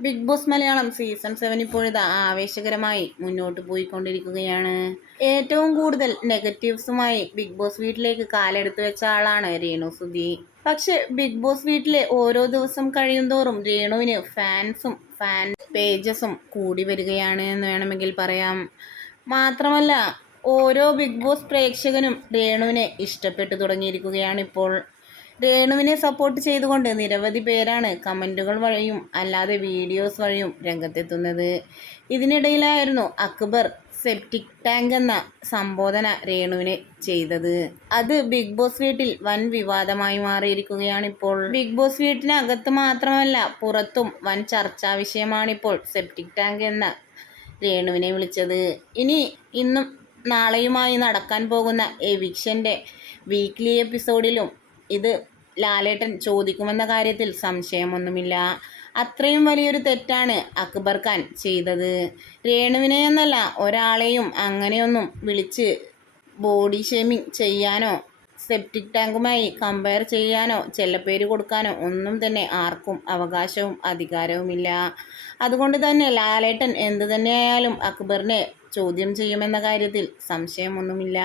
Big Boss Malayalam season seven ഇപ്പോഴിതാ ആവേശകരമായി മുന്നോട്ട് പോയിക്കൊണ്ടിരിക്കുകയാണ്. ഏറ്റവും കൂടുതൽ നെഗറ്റീവ്സുമായി ബിഗ് ബോസ് വീട്ടിലേക്ക് കാലെടുത്തു വെച്ച ആളാണ് രേണു സുധി. പക്ഷെ ബിഗ് ബോസ് വീട്ടിലെ ഓരോ ദിവസം കഴിയുന്തോറും രേണുവിന് ഫാൻസും ഫാൻ പേജസും കൂടി വരികയാണ് എന്ന് വേണമെങ്കിൽ പറയാം. മാത്രമല്ല ഓരോ ബിഗ് ബോസ് പ്രേക്ഷകനും രേണുവിനെ ഇഷ്ടപ്പെട്ടു തുടങ്ങിയിരിക്കുകയാണ് ഇപ്പോൾ. രേണുവിനെ സപ്പോർട്ട് ചെയ്തുകൊണ്ട് നിരവധി പേരാണ് കമന്റുകൾ വഴിയും അല്ലാതെ വീഡിയോസ് വഴിയും രംഗത്തെത്തുന്നത്. ഇതിനിടയിലായിരുന്നു അക്ബർ സെപ്റ്റിക് ടാങ്ക് എന്ന സംബോധന രേണുവിനെ ചെയ്തത്. അത് ബിഗ് ബോസ് വീട്ടിൽ വൻ വിവാദമായി മാറിയിരിക്കുകയാണ് ഇപ്പോൾ ബിഗ് ബോസ് വീട്ടിനകത്ത് മാത്രമല്ല പുറത്തും വൻ ചർച്ചാ വിഷയമാണിപ്പോൾ സെപ്റ്റിക് ടാങ്ക് എന്ന രേണുവിനെ വിളിച്ചത്. ഇനി ഇന്നും നാളെയുമായി നടക്കാൻ പോകുന്ന എവിക്ഷന്റെ വീക്ക്ലി എപ്പിസോഡിലും ഇത് ലാലേട്ടൻ ചോദിക്കുമെന്ന കാര്യത്തിൽ സംശയമൊന്നുമില്ല. അത്രയും വലിയൊരു തെറ്റാണ് അക്ബർ ഖാൻ ചെയ്തത്. രേണുവിനെ എന്നല്ല ഒരാളെയും അങ്ങനെയൊന്നും വിളിച്ച് ബോഡി ഷേമിങ് ചെയ്യാനോ സെപ്റ്റിക് ടാങ്കുമായി കമ്പയർ ചെയ്യാനോ ചെല്ലപ്പേര് കൊടുക്കാനോ ഒന്നും തന്നെ ആർക്കും അവകാശവും അധികാരവുമില്ല. അതുകൊണ്ട് തന്നെ ലാലേട്ടൻ എന്തു തന്നെയായാലും അക്ബറിനെ ചോദ്യം ചെയ്യുമെന്ന കാര്യത്തിൽ സംശയമൊന്നുമില്ല.